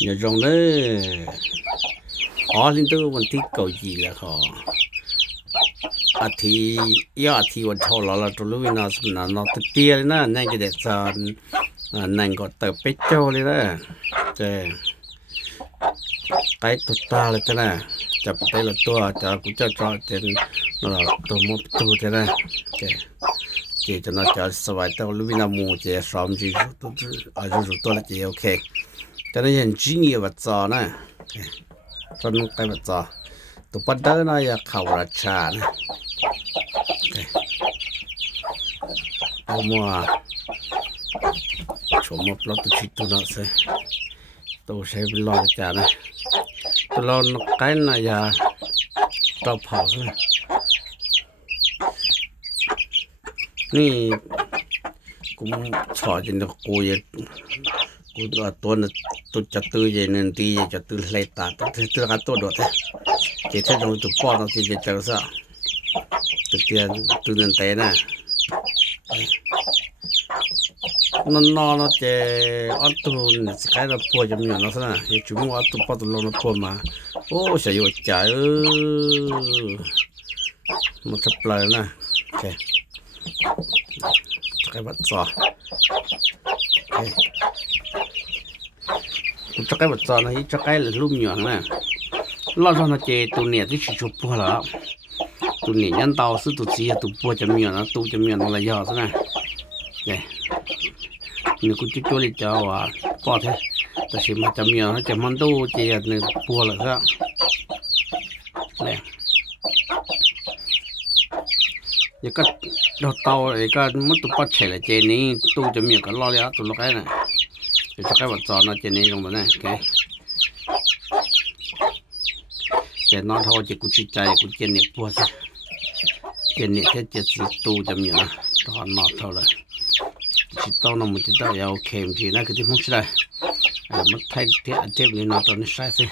nhớ rong đấy linh tưวันที่เกาหลีแล้วเขาอาทิวันทอเราตัวลูกน่าสมนาเราตัวเตี้ยเลยนะนั่นก็เด็กจานนั่นก็เติบไปเจ้าเลยนะเจ้ไก่ตัวตาเลยจ้ะนะจับไก่ละตัวจะกูจะจอดเจนเราตัวมดตัวจ้ะนะเจ้จะน่าจะสบายตัวลูกน่ามูเจ้สามจีตัวอายุตัวละเจ้โอเคจะได้เห็นจีนี่วัดจอนะตอนนู้นไก่วัดจอตัวปัดเดินนะอยากเข้าราชานะเอามาชมมาปลดตัวชิดตัวนั้นสิตัวใช้เป็นรอยจานะตัวเราไก่น่ะอย่าตัวเผานะนี่กูชอบจริงๆกูตัวนั้นตัวจัดตัวใหญ่หนึ่งตีจัดตัวเล็กตาตัวกันตัวโดดเลยเจ้าตรงตัวป้อนตัวที่จะเจอซะตัวเตี้ยตัวนั้นเต้นะนอนเจ้อันตัวนี่สกายเราพัวจะมีอะไรนะยังจุ่มว่าตัวป้อนตัวเราพัวมาโอ้ใช่ยอดใจมันจะเปล่านะโอเคสกายบัดซอโอเคจะใกล้บัดซอนะจะใกล้ลุ่มหยางนะเราตอนนั้นเจตัวเนี่ยที่ชุบพัวแล้วตัวเนี่ยยันเตาซื้อตัวจีตัวพัวจะมีนะตัวจะมีอะไรยอดนะเนี่ยนี่กูจะช่วยเจ้าว่าพอเถอะแต่สิมันจะมีนะจะมันตู้เจียเนี่ยพัวเลยก็เนี่ยยังก็เราเตาไอ้ก็มันตัวปัดเฉลเจนี่ตู้จะมีกันรอแล้วตัวล็อกไอ้น่ะจะใกล้บัดซอนะเจนี่ลงมาเนี่ยโอเคแต่นอนเท่าจะกูชิดใจกูเจนเนี่ยปวดเจนเนี่ยแค่70ตู้จะมีนะตอนนอนเท่าเลยชิดต้องนอนมันจะได้ยาวเข็มทีนะคือที่มุกใช่มันไทยเทียเจ็บนี่นอนตอนนี้ใช่สิ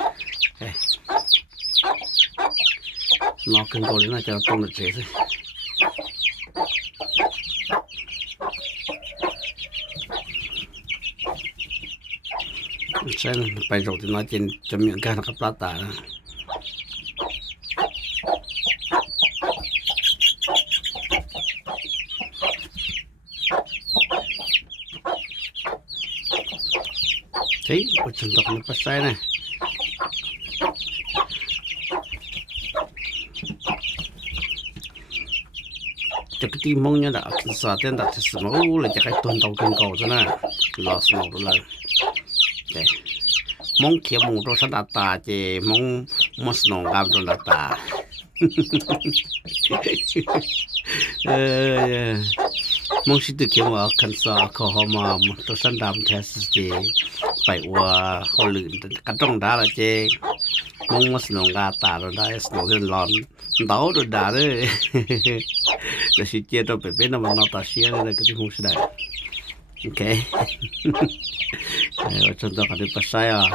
นอนขึ้นก่อนเลยนะจะต้องมาเจ็บสิใช่ไปจบที่นอนเจนจะมีอาการกับปลาตานะเฮ้ยกูฉันตกในปัสสาวะนะจะกตีมงเนี่ยด่าคือสาเตียนด่าที่สมองเลยจะใครตัวเต่าตัวเก่าซะนะลอสมองเลยเจ้มงเขียวมูตัวสัตตาเจมงมัสนองกามตัวตามงสิตุเขียวว่าคันซาเขาหอมาตัวสันดำแทสเจไปว่าเขาลื่นกันต้องด่าละเจมงมัสนองกาตาเราได้สนองเรื่องร้อนดาวตัวด่าเลยแต่สิเจตัวเป็นน้ำมันนอตาเชียเลยก็ที่คงสุดได้โอเคว่าจนตัวกันที่ปัสสาวะ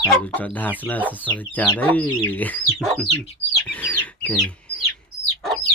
ให้รู้จักด่าซะแล้วสัสจาได้โอเค